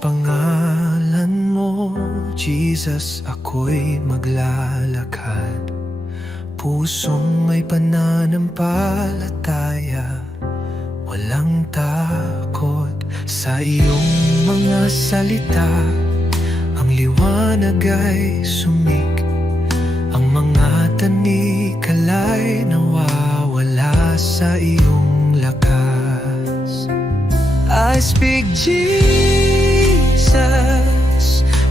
pangalan mo, Jesus, ako'y maglalakad. Pusong may pananampalataya, walang takot sa iyong mga salita. Ang liwanag ay sumik, ang mga tanikala'y nawawala sa iyong lakas. I speak Jesus,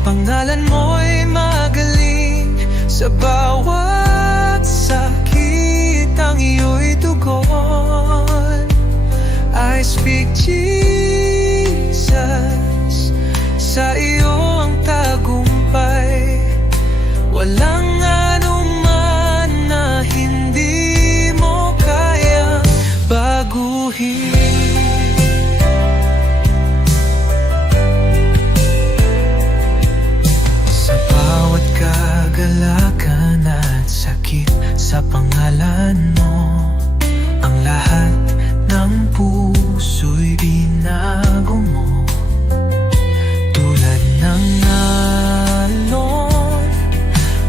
pangalan mo'y magaling. Sa bawat sakit ang iyo'y tugon. I speak Jesus, sa iyo ang tagumpay. Walang anuman na hindi mo kayang baguhin. Kagalakan at sakit sa pangalan mo, ang lahat ng puso'y binago mo. Tulad ng alon,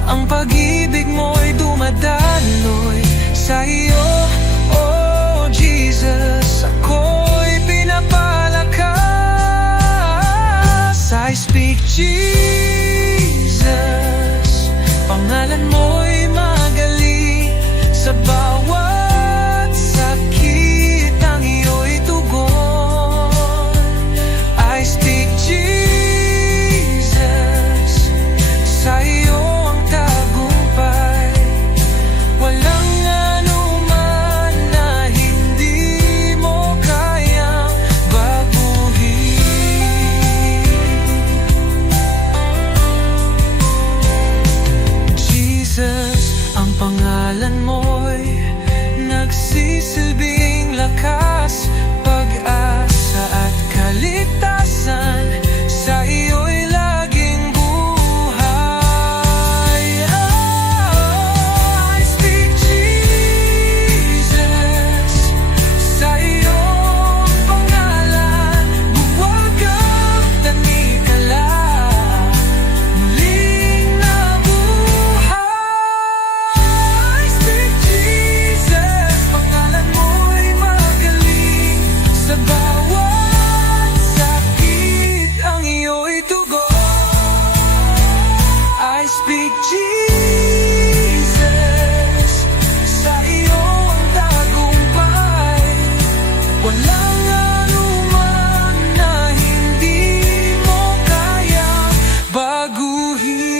ang pag-ibig mo'y dumadaloy. Sa iyo, oh Jesus, ako'y pinapalakas. I speak Jesus, pangalan mo'y magaling. Sa bawat sakit ang iyo'y tugon. I speak Jesus, sa iyo ang tagumpay. Walang anuman na hindi mo kayang baguhin. Jesus, ang pangalan mo'y nagsisilbing lakas, pag-asa at kaligtasan. Sa iyo'y laging buhay. Oh, I speak Jesus, sa iyong pangalan buwag ang tanikala, muling nabuhay. I speak Jesus, pangalan mo'y magaling. Sa bawat sakit ang iyo'y tugon. I speak Jesus, sa iyong tagumpay. Walang anuman na hindi mo kayang baguhin.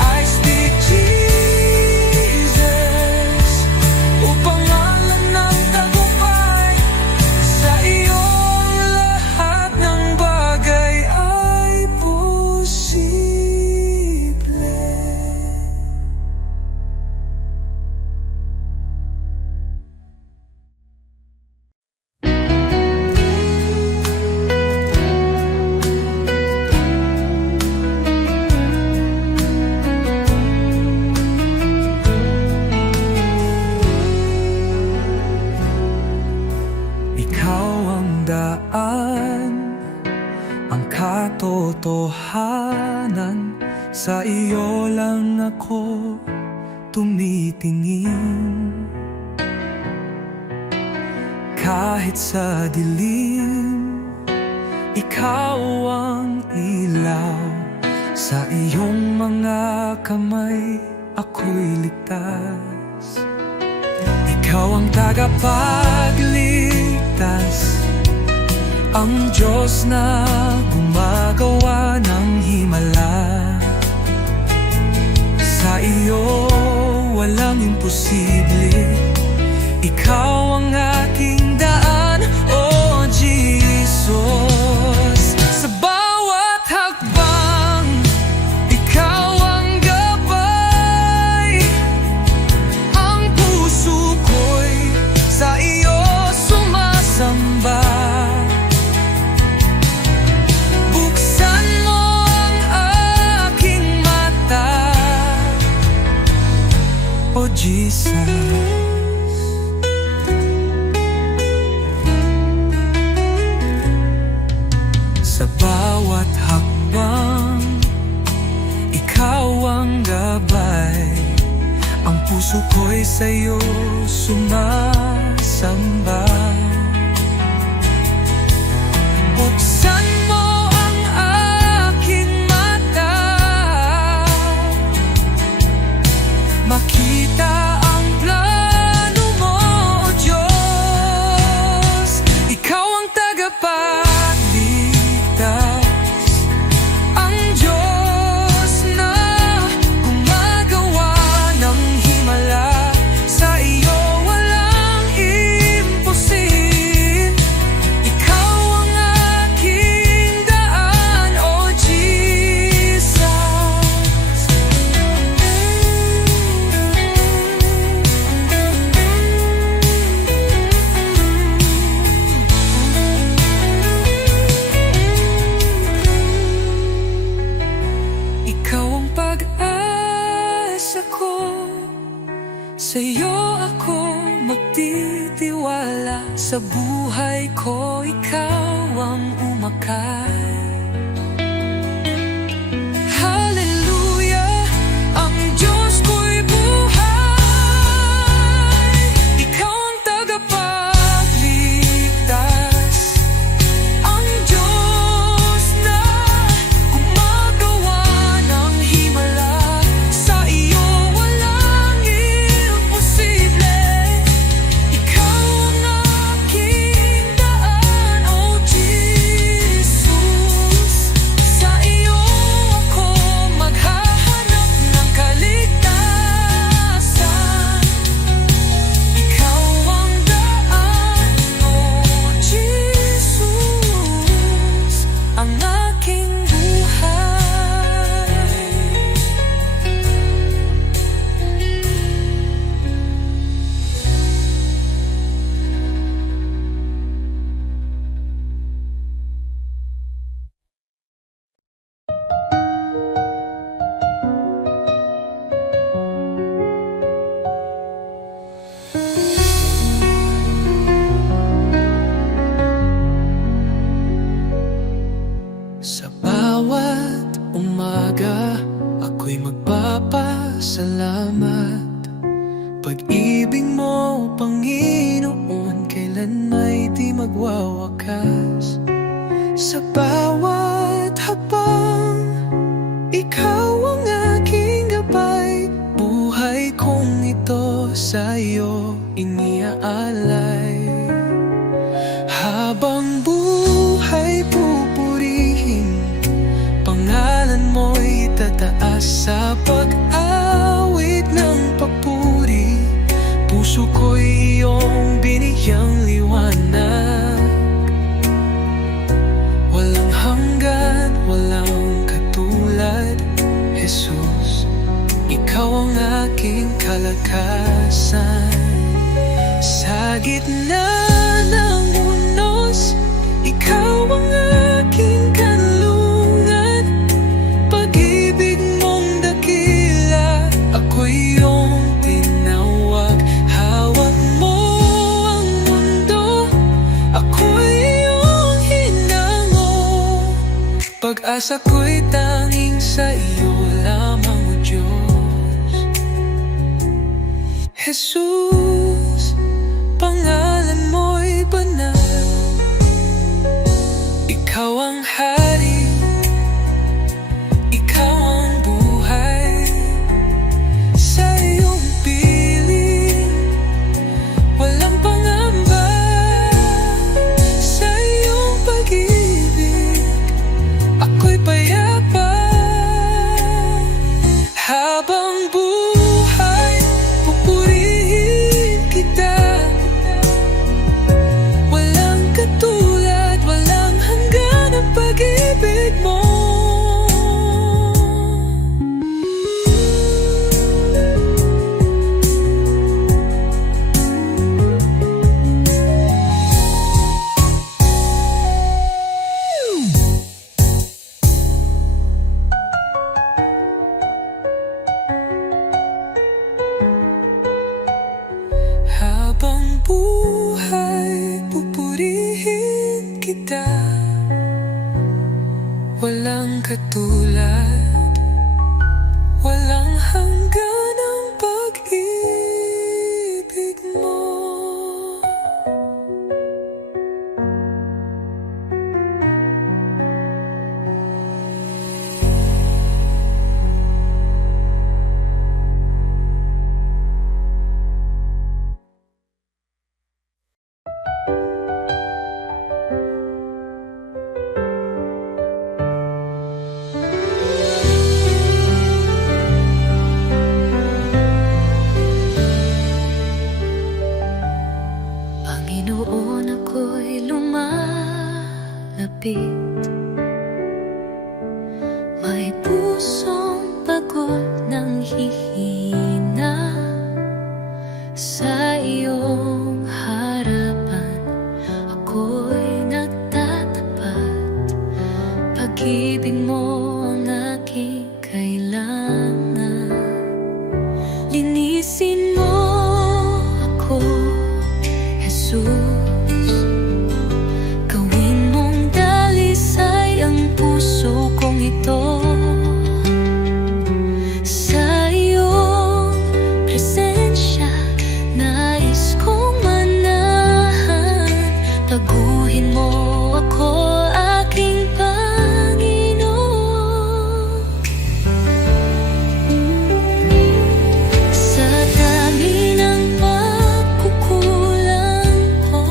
I speak Jesus, o pangalan ng tagumpay. Sa iyong lahat ng bagay ay posible. Ikaw ang daan, ang katotohanan. Sa iyo lang ako tumitingin. Kahit sa dilim, ikaw ang ilaw. Sa iyong mga kamay ako'y ligtas. Ikaw ang tagapagligtas, ang Diyos na gumagawa ng himala. Sa iyo walang imposible. Ikaw ang aking daan, oh Jesus. Sa bawat hakbang, ikaw ang gabay. Ang puso ko'y sa iyo sumasamba. Buksan mo ang aking mata, oh Jesus. sa'yo sumasamba. Buksan mo ang aking mata, makita ang plano mo, O Diyos. Ikaw ang tagapagligtas, ang Diyos na gumagawa ng himala. Sa iyo walang imposible. Ikaw ang aking daan, O Jesus. Ikaw ang pag-asa ko, sa iyo ako magtitiwala. Sa buhay ko ikaw ang umakay. Hallelujah, ang Diyos ko'y buhay. Ikaw ang tagapagligtas, ang Diyos na gumagawa ng himala. Sa iyo walang imposible. Ikaw ang aking daan, O Jesus. Sa iyo ako maghahanap ng kaligtasan. Ikaw ang daan, O Jesus, ang aking buhay. Sa bawat umaga, ako'y magpapasalamat. Pag-ibig mo, Panginoon, kailan may di magwawakas. Sa bawat habang, ikaw ang aking gabay. Buhay kong ito sa iyo iniaalay. Habang buhay pupurihin, pangalan mo'y tataas. Sa pag-awit ng papuri, puso ko'y iyong binigyang liwanag. Walang hanggan, walang katulad, Jesus. Ikaw ang aking kalakasan. Sa gitna ng unos, ikaw ang aking kanlungan. Pag-ibig mong dakila, ako'y iyong tinawag. Hawak mo ang mundo, ako'y iyong hinango. Pag-asa ko'y tanging sa iyo lamang, O Diyos. Jesus, pangalan mo'y banal. Ikaw ang hari, ikaw ang buhay. Sa iyong piling, walang pangamba. Sa iyong pag-ibig, ako'y payapa. Habang buhay, pupurihin kita. Walang katulad, walang hanggan ang pag-ibig mo. Habang buhay, pupurihin kita. Walang katulad, walang hanggan ang pag-ibig kapit. May pusong pagod ng hihina sa iyong harapan. Ako'y nagtatapat, pag-ibig mo ang aking kailangan. Linisin mo ako, Jesus. Gawin mong dalisay ang puso kong ito. Sa iyong presensya, nais kong manahan. Taguhin mo ako, aking Panginoon. Sa dami ng pagkukulang ko,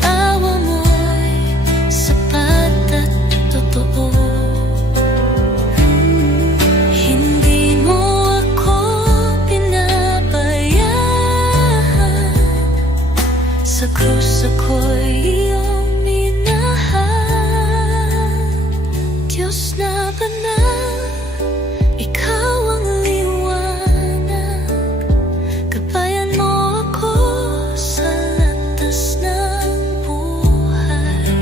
awa mo'y sapat at totoo. Hindi mo ako pinabayaan, sa krus ako'y iyong minahal. Diyos na banal, ikaw ang liwanag. Gabayan mo ako sa landas ng buhay.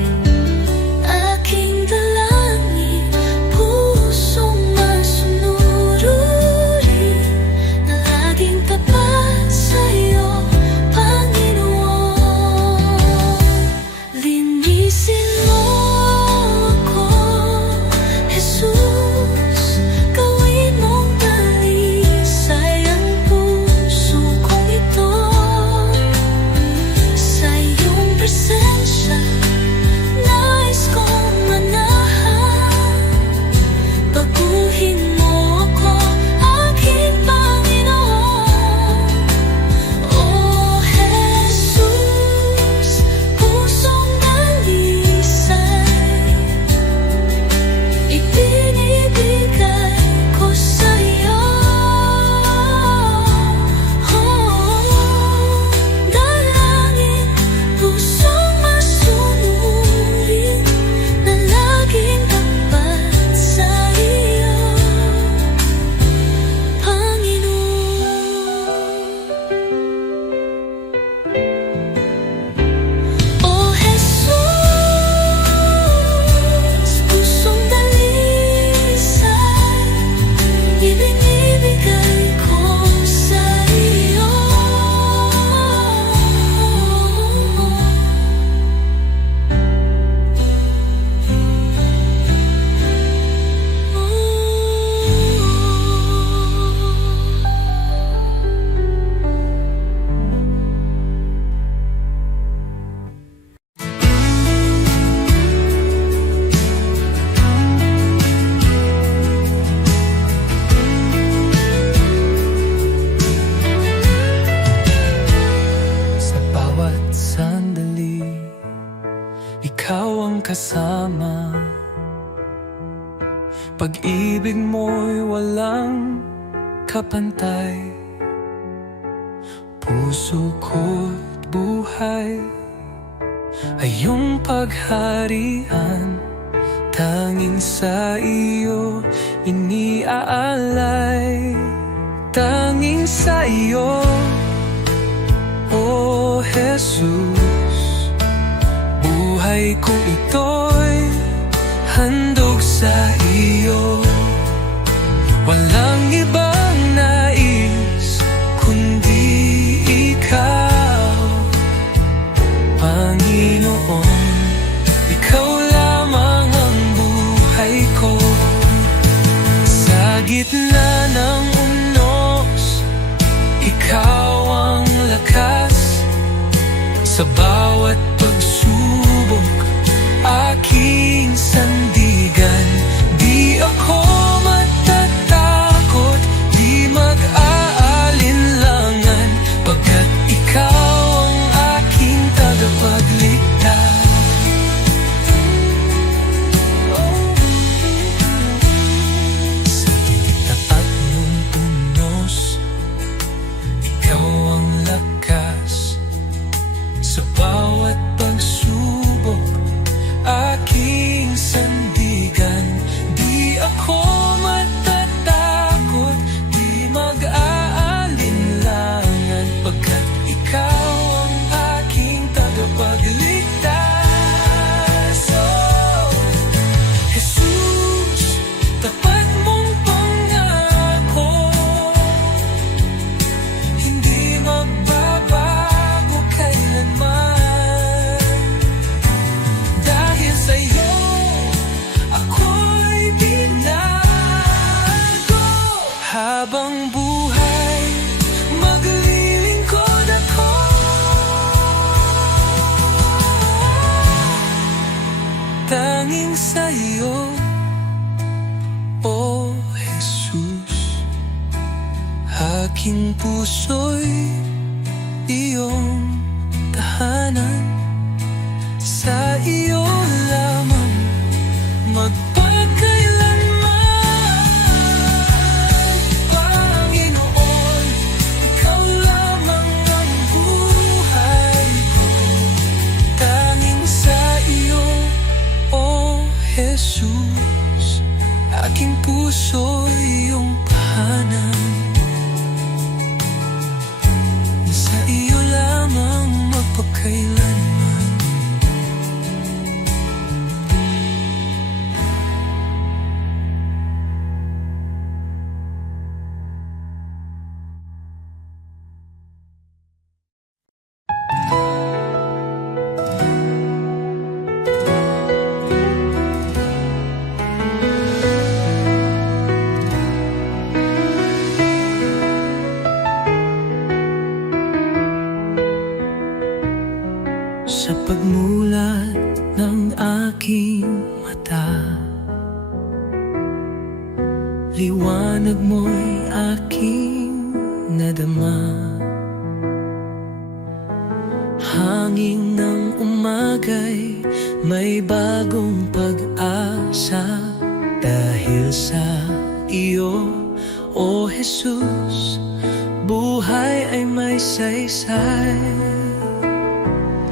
Aking dalangin, pusong masunurin, na laging tapat sa'yo, Panginoon. Linisin mo ako, Jesus. Gawin mong dalisay ang puso kong ito. Sa iyong presensya, nais kong manahan. Baguhin mo ako, aking Panginoon. Oh Jesus, pusong dalisay, ibinibigay ko sa'yo. Dalangin, pusong masunurin, na laging tapat sa iyo, Panginoon. Oh Jesus, pusong dalisay, ibinibigay ko sa iyo. Sa bawat sandali, ikaw ang kasama. Pag-ibig mo'y walang kapantay. Puso ko't buhay ay iyong pagharian. Tanging sa iyo iniaalay. Tanging sa iyo, oh Jesus. Buhay ko ito'y handog sa iyo. Walang ibang nais kundi ikaw, Panginoon. Ikaw lamang ang buhay ko. Sa gitna ng unos, ikaw ang lakas. Sa bawat pagsubok, aking sandigan. Di ako matatakot, di mag-aalinlangan, pagkat ikaw ang aking tagapagligtas. Sa taat mong unos, ikaw ang lakas. Sa bawat pagsubok, tanging sa'yo, O Jesus. Aking puso'y iyong tahanan, sa iyo lamang magpakailanman. Panginoon, ikaw lamang ang buhay ko, tanging sa iyo, O Jesus. Aking puso iyong tahanan, sa iyo lamang magpakailanman. Sa pagmulat ng aking mata, liwanag mo'y aking nadama. Hangin ng umaga'y may bagong pag-asa, dahil sa iyo, O Jesus, buhay ay may saysay.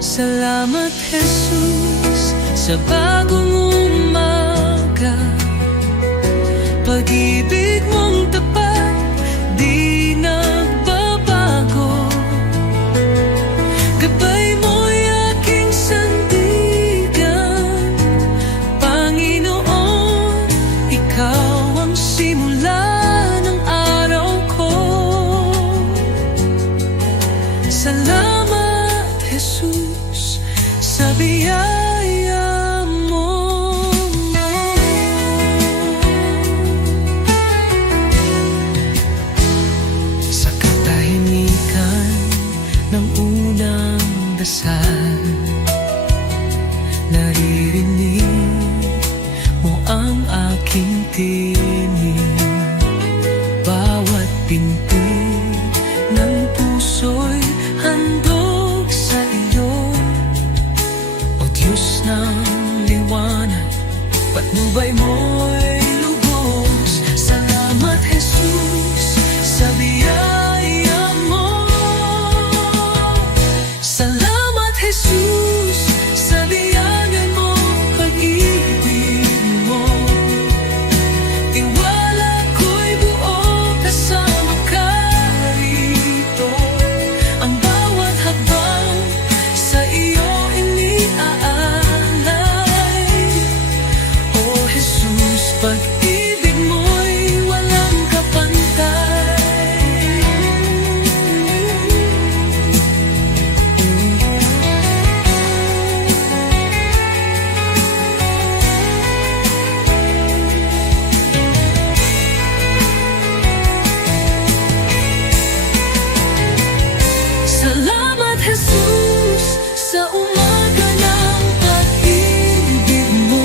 Salamat, Jesus, sa bagong umaga. Pag-ibig mong tapat, di nagbabago. Gabay mo'y aking sandigan. Panginoon, ikaw ang simula ng araw ko. Salamat, Jesus, sa biyaya mo. Sa katahimikan ng unang dasal, naririnig mo ang aking tinig. Bawat pinti ng puso'y handog sa iyo, O Diyos ng liwanag, patnubay mo'y lubos. Salamat, Jesus, sa biyaya mo. Salamat, Jesus, sa biyaya mo, pag-ibig mo. Tiwala ko'y buo kasama ka rito. Ang bawat hakbang sa iyo iniaalay. O Jesus, pag-ibig mo'y walang kapantay. Salamat, Jesus, sa umaga ng pag-ibig mo.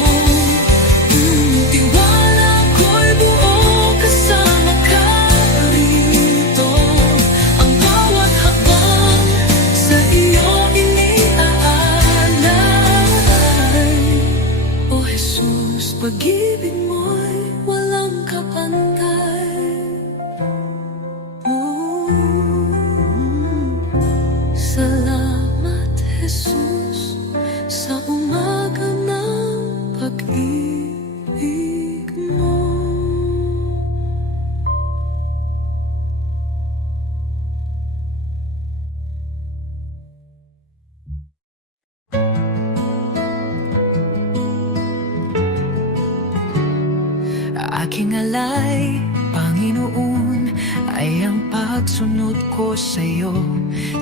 Tiwala ko'y buo kasama ka rito. Ang bawat hakbang sa iyo iniaalay. O Jesus, pag-ibig mo'y walang kapantay. Salamat, Jesus, sa umaga ng pag-ibig mo. Aking alay, Panginoon, ay ang pagsunod ko sa'yo,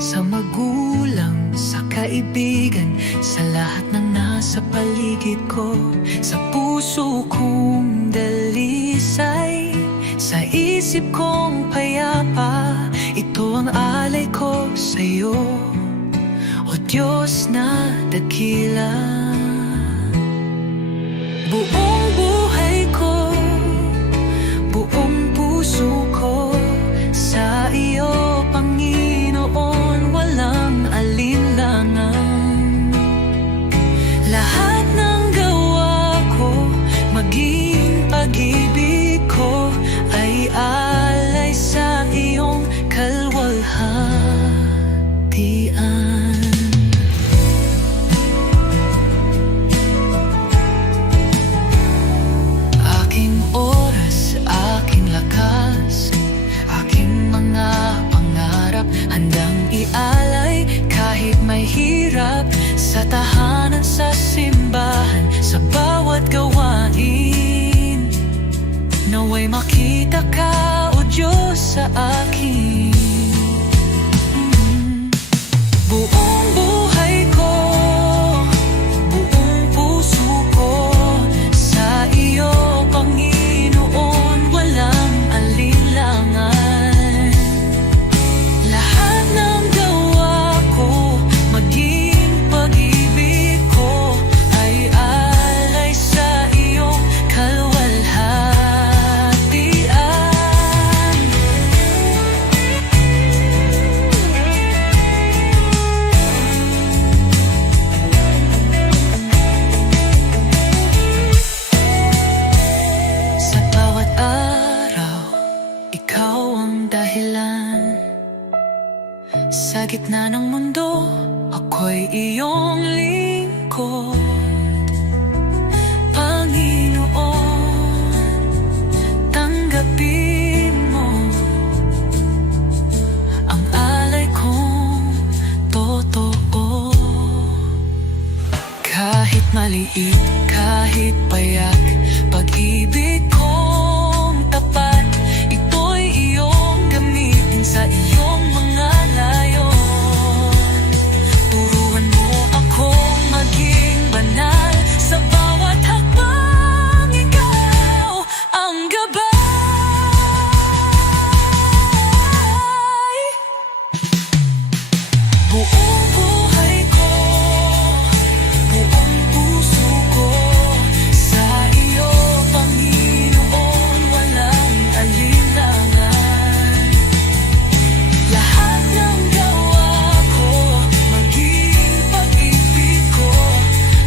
sa magulang, sa kaibigan, sa lahat ng nasa paligid ko. Sa puso kong dalisay, sa isip kong payapa, ito ang alay ko sa'yo, O Diyos na dakila. Buong buhay ko, buong puso ko, sa iyo, Panginoon, walang alinlangan. Lahat ng gawa ko, maging pag-ibig ko, ay alay sa iyong kalwalhatian. Aking oras, aking lakas, aking mga pangarap, handang ialay kahit may hirap, sa tahanan, sa simbahan, sa bawat gawain. Naway makita ka, O Diyos, sa akin. Buong buhay ko, buong puso ko, sa iyo, Panginoon, walang alinlangan. Lahat ng gawa ko, maging pag-ibig ko, ay alay sa iyong kalwalhatian. Sa bawat araw, ikaw ang dahilan. Sa gitna ng mundo, ako'y iyong lingkod. Panginoon, tanggapin mo ang alay kong totoo. Kahit maliit, kahit payak, pag-ibig kong tapat, ito'y iyong gamitin sa iyong mga layon. Turuan mo akong maging banal, sa bawat hakbang ikaw ang gabay. Buong buhay ko, buong puso ko, sa iyo, Panginoon, walang alinlangan. Lahat ng gawa ko, maging pag-ibig ko,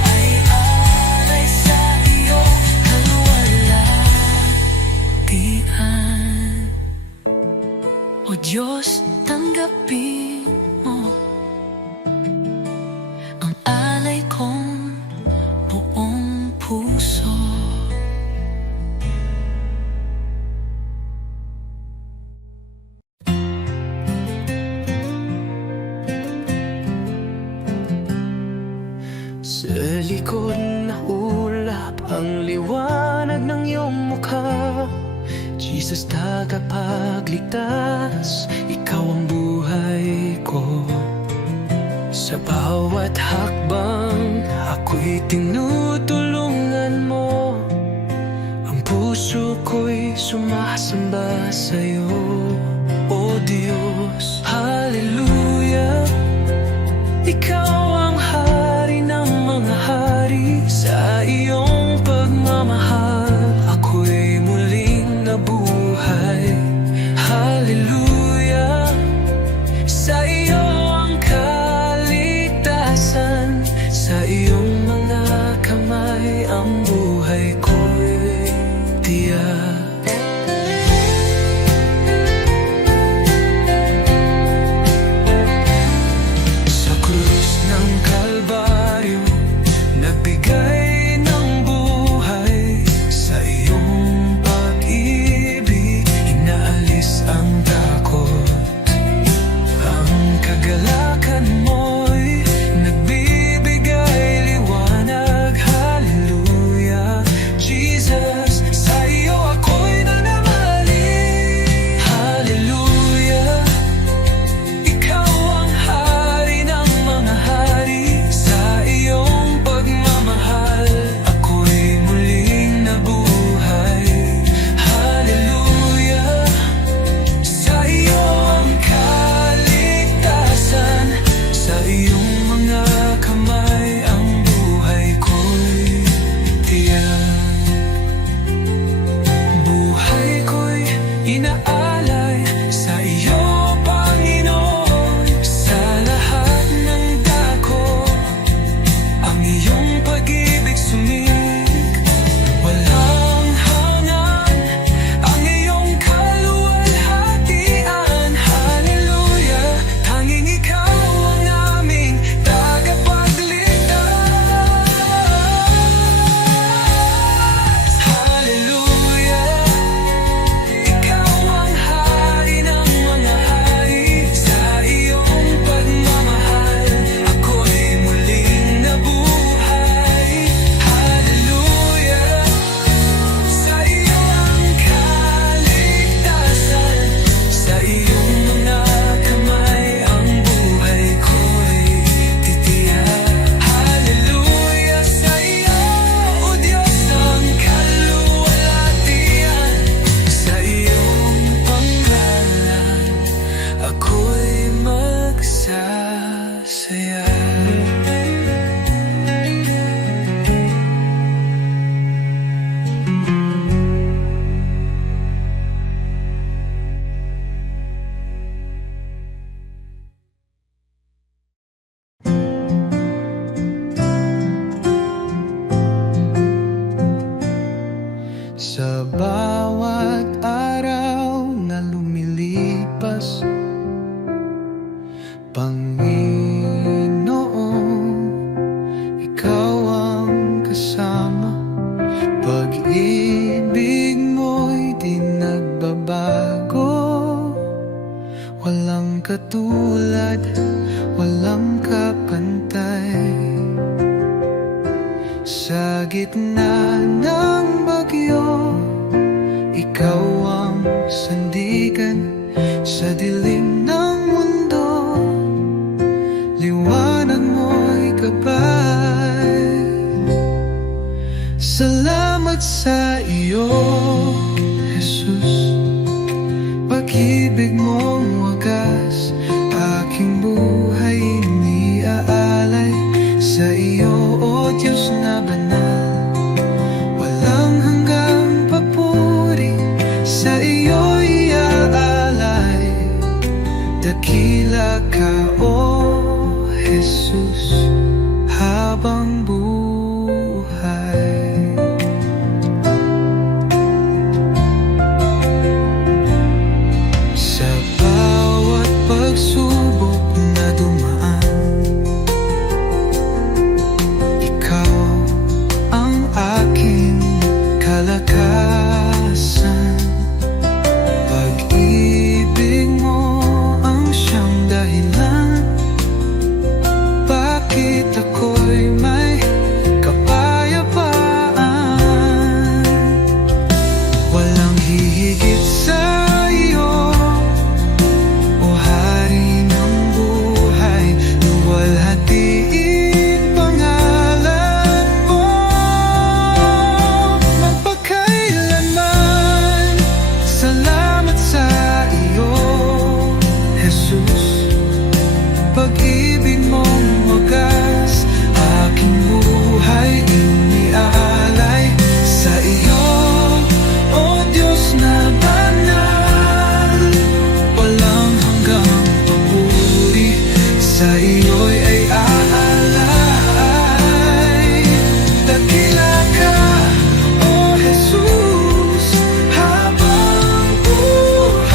ay alay sa iyo, kalwalhatian. O Diyos, tanggapin mo ang alay kong buong puso. Sa likod na ulap ang liwanag ng iyong mukha, Jesus, tagapagligtas, ikaw ang buhay ko. Sa bawat hakbang, ako'y tinutulungan mo. Ang puso ko'y sumasamba sa'yo, O Diyos. Hallelujah, ikaw ang hari ng mga hari. Sa iyong pagmamahal, ako'y muling nabuhay. Hallelujah, sa iyo ang kaligtasan. Sa iyong mga kamay, ang buhay ko'y tiyak. Sa krus ng Kalbaryo, nagbigay ng buhay. Sa iyong pag-ibig, inaalis ang takot. Ang kagalakan mo'y nagbibigay Sa gitna ng bagyo, ikaw ang sandigan. Sa dilim ng mundo, liwanag mo'y gabay. Salamat sa iyo, Jesus. Pag-ibig mong wagas, aking buhay iniaalay. Sa iyo, O Diyos na banal, walang hanggang papuri. Sa iyo iaalay, dakila ka, O Jesus, habang buhay. Sa bawat pagsubok na dumaan, ikaw ang aking kalakasan. Pag-ibig mo ang siyang dahilan, bakit ako'y may kapayapaan. Walang hihigit sa iyo, O Hari ng buhay. Luwalhatiin pangalan mo magpakailanman. Salamat sa iyo, Jesus. Pag-ibig mong wagas, aking buhay iniaalay. Sa iyo, O Diyos na banal, walang hanggang papuri. Sa iyo'y ay aalay. Dakila ka, O Jesus, habang buhay.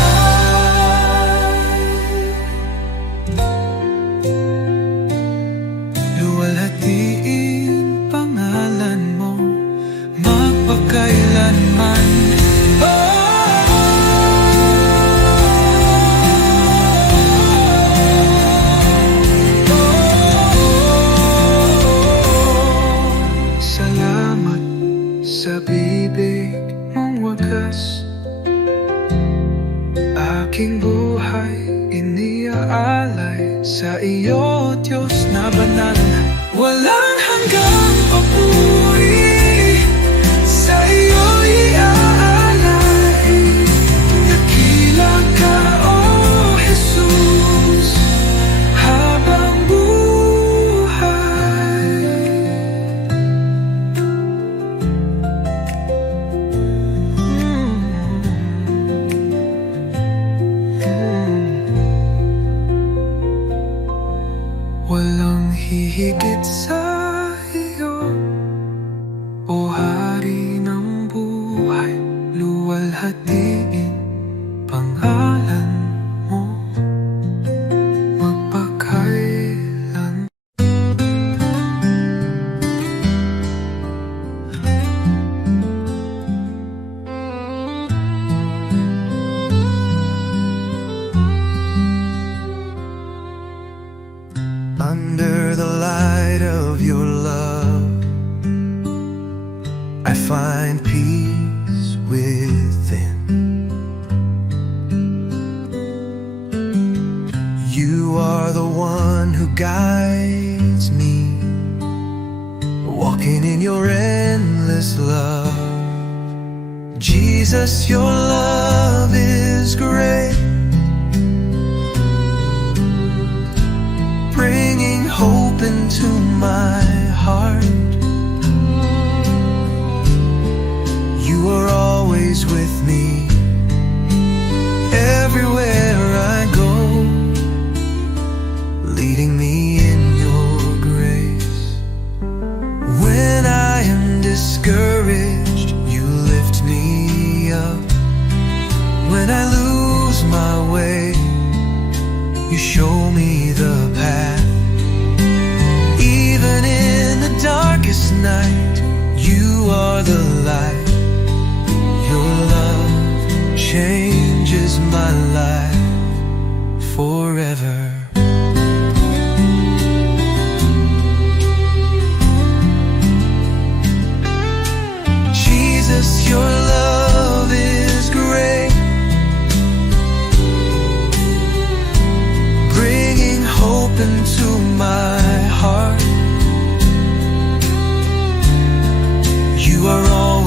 Luwalhatiin pangalan mo magpakailanman. Salamat sa bibig mong wagas, aking buhay iniaalay. Sa iyo, Diyos na banal, walang hanggang papuri. Sa iyo iaalay, dakila ka, O Jesus, habang buhay. Walang hihigit sa iyo, O Hari ng buhay. Luwalhatiin pangalan mo magpakailan. Under the light of your love, I find peace within. You are the one who guides me, walking in your endless love. Jesus, your love is great, bringing hope into my heart. You are always with me, everywhere I go, leading me in your grace. When I am discouraged, you lift me up. When I lose my way, you show me the path. Even in the darkest night, you are the light. Your love changes my life forever.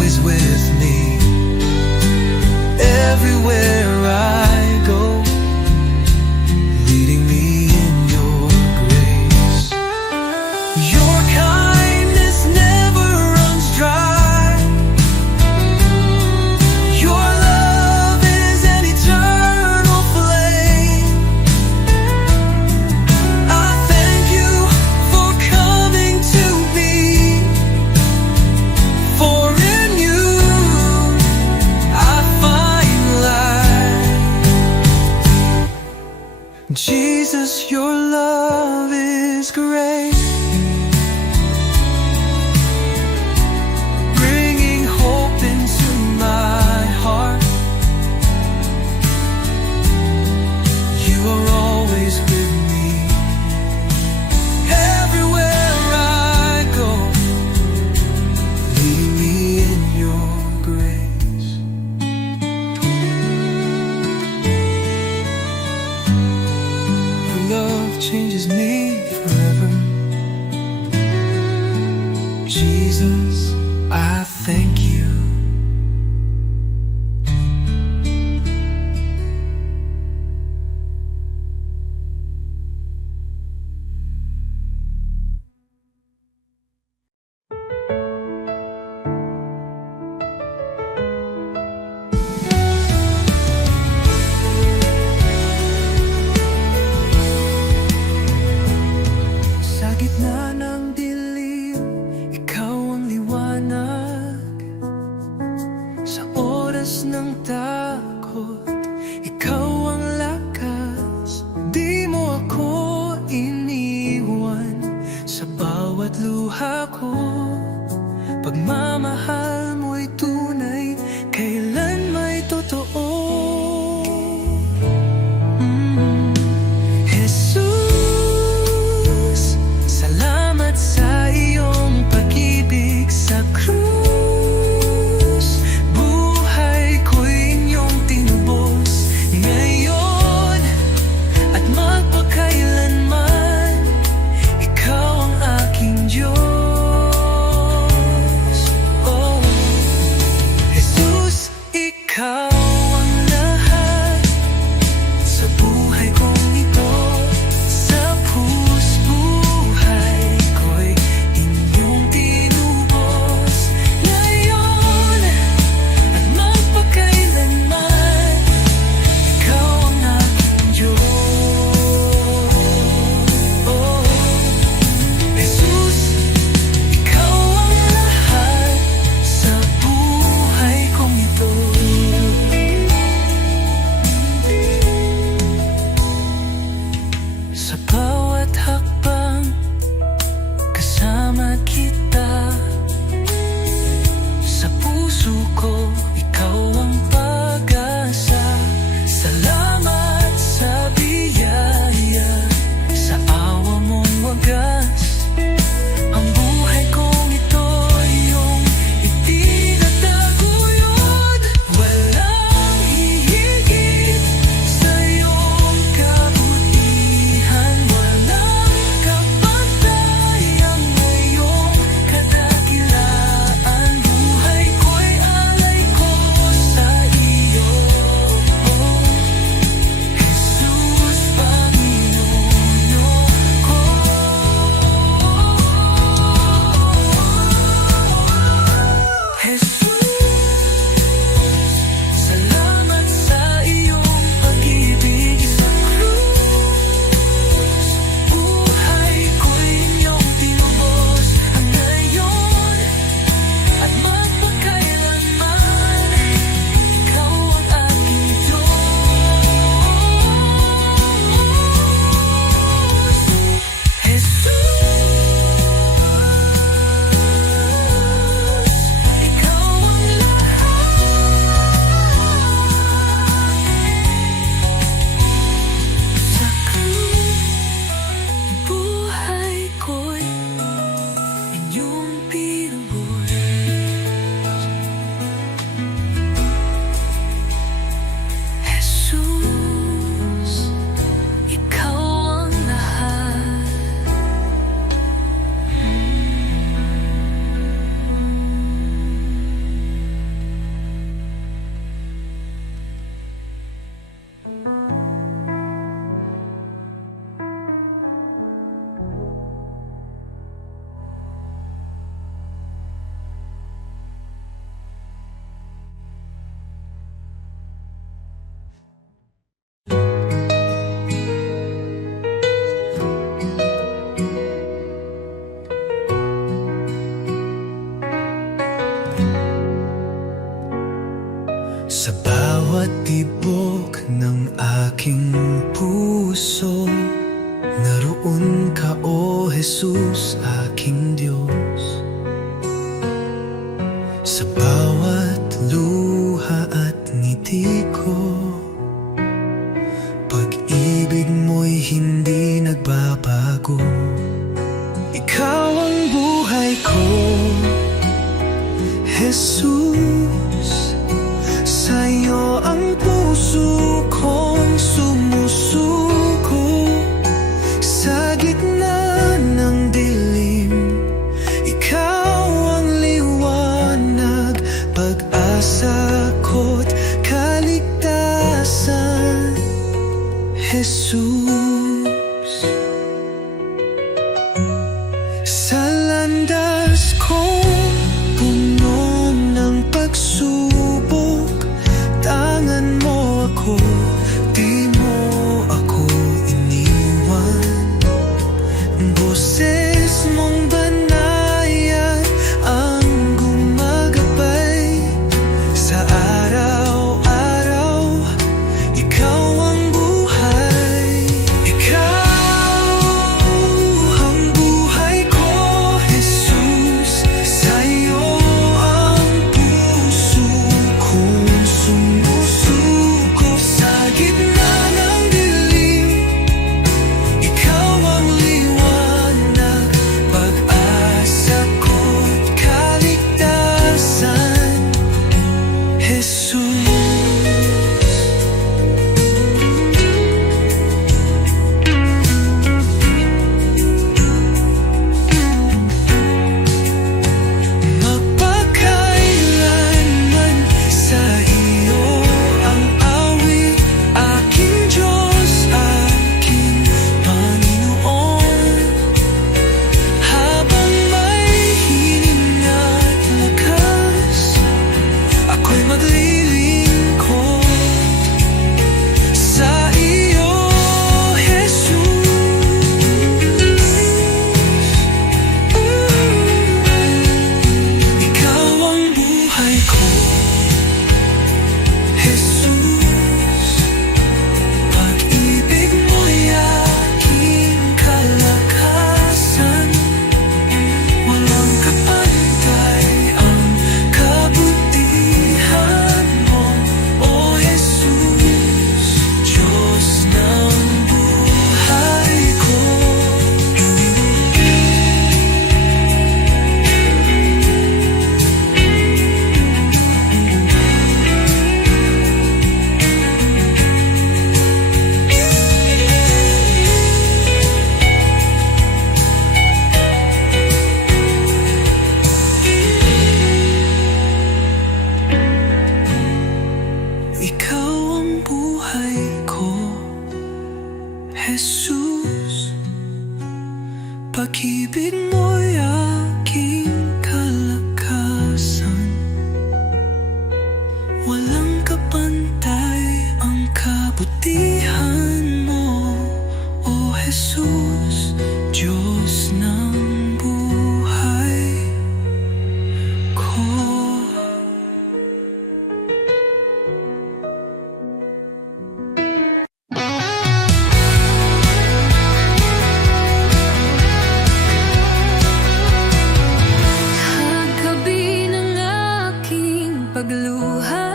always with me. Everywhere I go, leading me in your grace. Your kindness never runs dry. Your love is an eternal flame. I thank you for coming to me, for in you I find life. Jesus, your love is great, bringing hope into my heart. You are always with me. Everywhere I go, leading me in your grace. Your love changes me forever. Jesus, I thank you. Sa gitna ng dilim, ikaw ang liwanag. Sa oras ng takot, ikaw ang lakas. Di mo ako iniwan sa bawat luha ko. Pagmamahal mo'y tunay, kailan may totoo. Jesus, salamat sa iyong pag-ibig sa krus. Buhay ko'y inyong tinubos ngayon at magpakailanman. Ikaw ang aking Diyos. Oh, bawat tibok ng aking puso. Naroon ka, O Jesus, aking Diyos. Sa bawat luha at ngiti ko, pag-ibig mo'y hindi nagbabago. Ikaw ang buhay ko, Jesus. Sa'yo ang puso kong sumusuko. Sa gitna ng dilim, ikaw ang liwanag, pag-asa ko't kaligtasan, Jesus. Sa landas kong puno ng pagsubok, tangan mo ako, di mo ako iniwan. Boses mong banayad ang gumagabay sa araw-araw. Ikaw ang buhay, ikaw ang buhay ko, Jesus. Sa'yo ang puso kong sumusuko. Sa gitna ng dilim, ikaw ang liwanag, pag-asa ko't kaligtasan, Jesus. Magpakailanman sa iyo ang awit, aking Diyos, aking Panginoon. Habang may hininga't lakas, ako'y maglilingkod sa iyo, Jesus. Ikaw ang buhay ko, Jesus. Pag-ibig mo'y aking kalakasan. Walang kapantay ang kabutihan mo, O Jesus, Diyos ng buhay ko. Ikaw ang buhay ko, Jesus. Pag-ibig mo'y aking kalakasan. Walang kapantay ang kabutihan mo, O Jesus, Diyos ng buhay ko. Kagabi ng aking pagluha,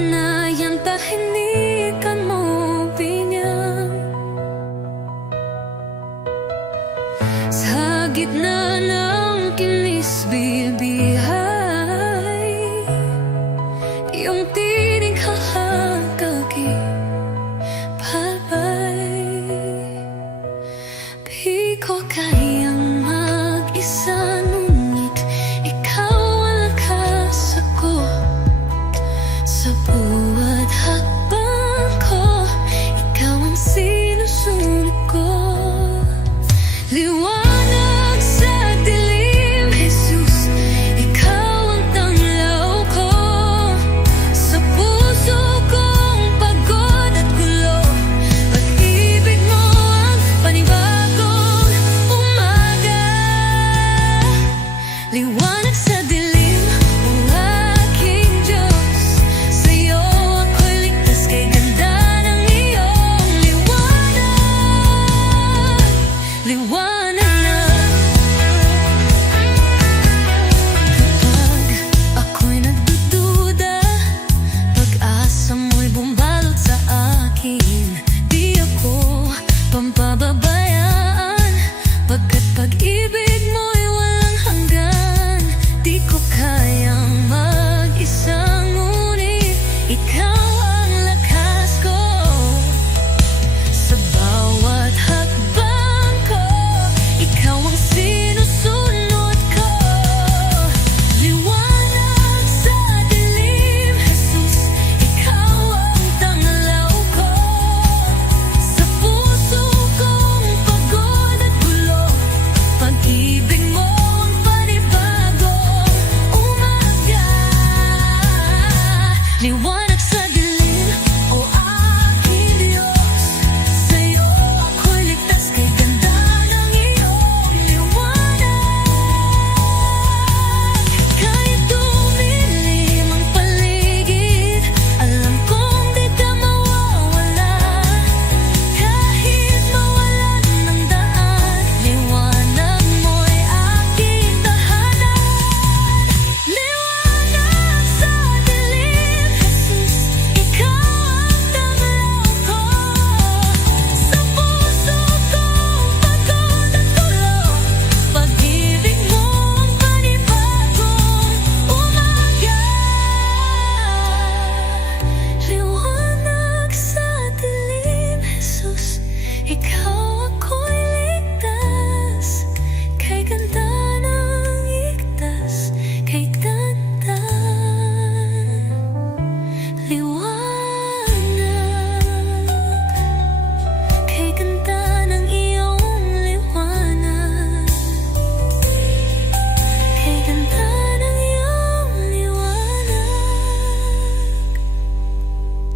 na iyang tahinikan mo pinyang. Sa gitna ng kinis-bilbihay, iyong tinig hahagagipalpay. Di ko kayang mag-isa, ngunit ikaw ang lakas ako. Sa buhat hakbang ko, ikaw ang sinusunod ko. Liwanag sa dilim, Jesus, ikaw ang tanglaw ko. Sa puso kong pagod at gulo, pag-ibig mo ang panibagong umaga. liwanag na. Kapag ako'y nagdududa, pag-asa mo'y bumalot sa akin. Di ako pampababayaan, pagkat pag-ibig mo'y walang hanggan. Di ko kayang mag-isa, ngunit ikaw ang lakas ko. Sa bawat hakbang ko, ikaw ang sinusunod ko. Liwanag sa dilim, Jesus, ikaw ang tanglaw ko. Sa puso kong pagod at gulo, pag-ibig mo ang panibagong umaga. Liwanag sa dilim, o aking Diyos, sa'yo ako'y ligtas, kay ganda ng iyong liwanag. Kahit dumilim ang paligid, alam kong di ka mawawala. Kahit mawalan ng daan, liwanag mo'y aking tahanan. Liwanag sa dilim, Jesus, ikaw ang tanglaw ko. Sa puso kong pagod at gulo, pag-ibig mo ang panibagong umaga. Liwanag sa dilim, Jesus, ikaw ako'y ligtas, kay ganda ng igtas, kay ganda. Liwanag, kay ganda ng iyong liwanag, kay ganda ng iyong liwanag.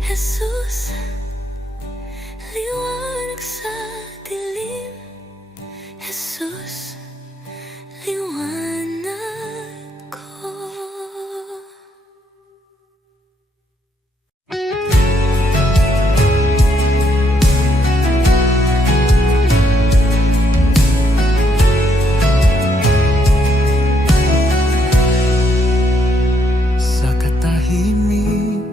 Jesus, liwanag sa dilim, Jesus, liwanag ko. Sa katahimik,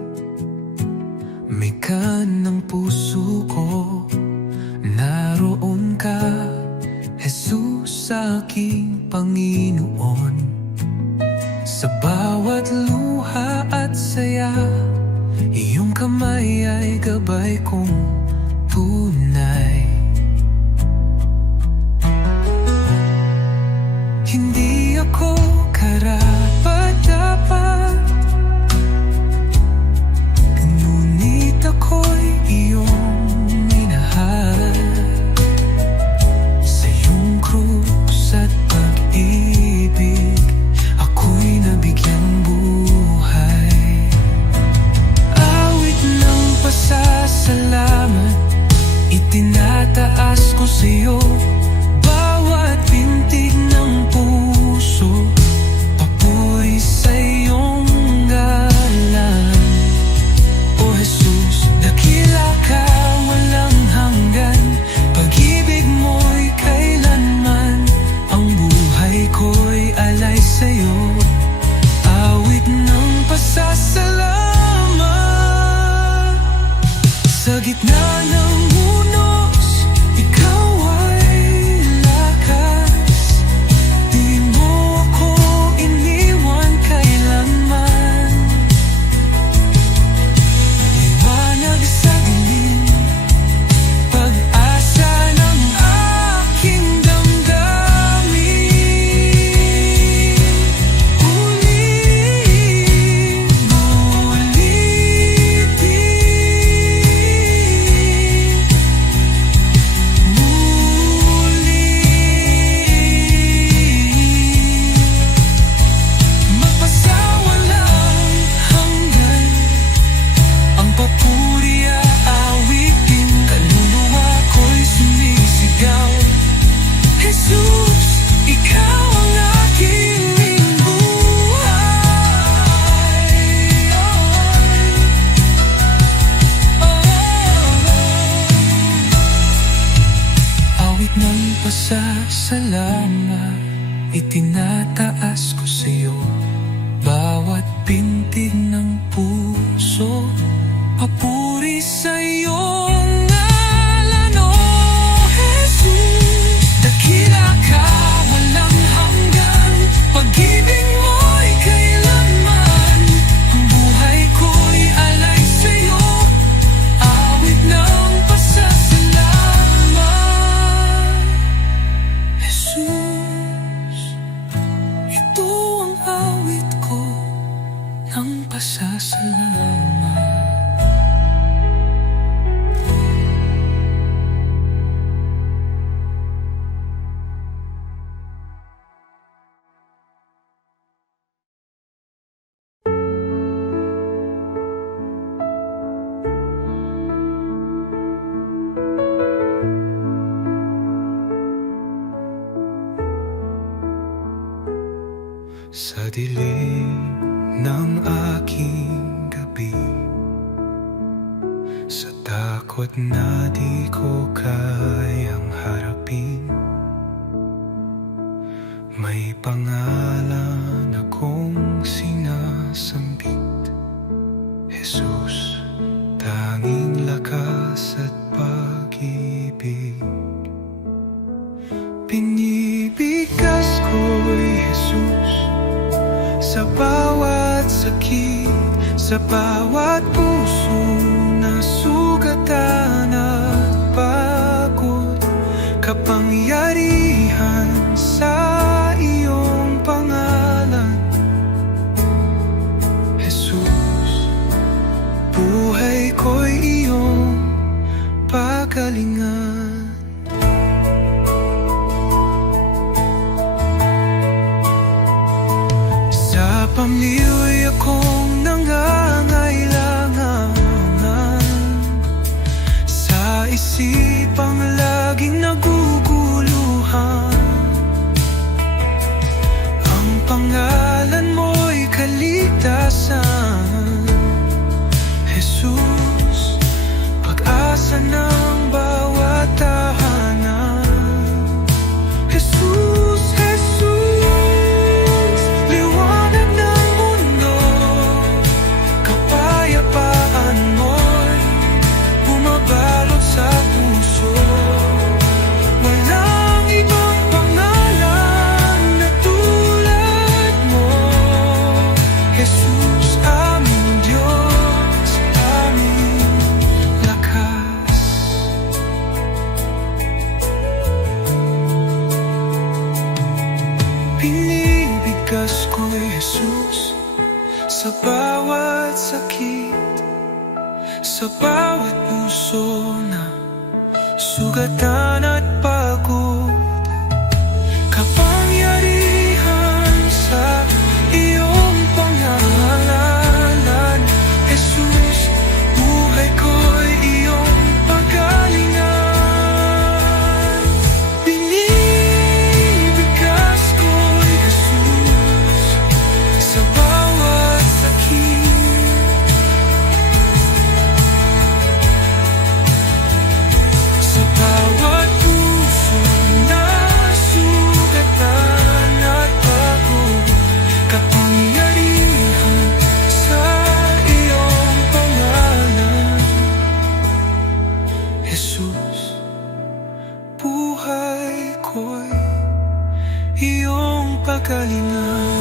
may ng puso ko. Naroon ka, Jesus, aking Panginoon. Sa bawat luha at saya, iyong kamay ay gabay kong tunay. Hindi ako karapat-dapat, ngunit ako'y iyong minahal. Sa iyong krus at pag-ibig, ako'y nabigyang buhay. Awit ng pasasalamat, itinataas ko sa iyo. Bawat pintig ng puso, pasasalamat itinataas ko sa'yo. Bawat pintig ng puso, papuri sa'yo. Ngalan, O Jesus, dakila ka, walang hanggan. Pag-ibig mo'y kailanman. Ang buhay ko'y alay sa'yo, awit ng pasasalamat. Jesus, ito ang awit ko ng pasasalamat. Sa dilim ng aking gabi, sa takot na di ko kayang harapin, may pangalan akong sinasambit. Jesus, tanging lakas at pag-ibig. Pinibigkas ko'y Jesus, sa bawat sakit, sa bawat puso na sugatan at pagod. Kapangyarihan sa iyong pangalan, Jesus. Buhay ko'y iyong pagalingan. Sa pamilya kong nangangailangan, sa isipang laging naguguluhan, ang pangalan mo'y kaligtasan. Jesus, pag-asa ng bawat tahanan. Jesus, pinibigkas ko'y Jesus, sa bawat sakit, sa bawat puso na sugatan at pagod. Kapangyarihan sa iyong pangalan, Jesus. Buhay ko'y iyong pagalingan. Pinibigkas ko'y Jesus, sa bawat sakit, sa bawat puso na sugatan at pagod. Kapangyarihan sa iyong pangalan, Jesus. Buhay ko'y iyong pagalingan.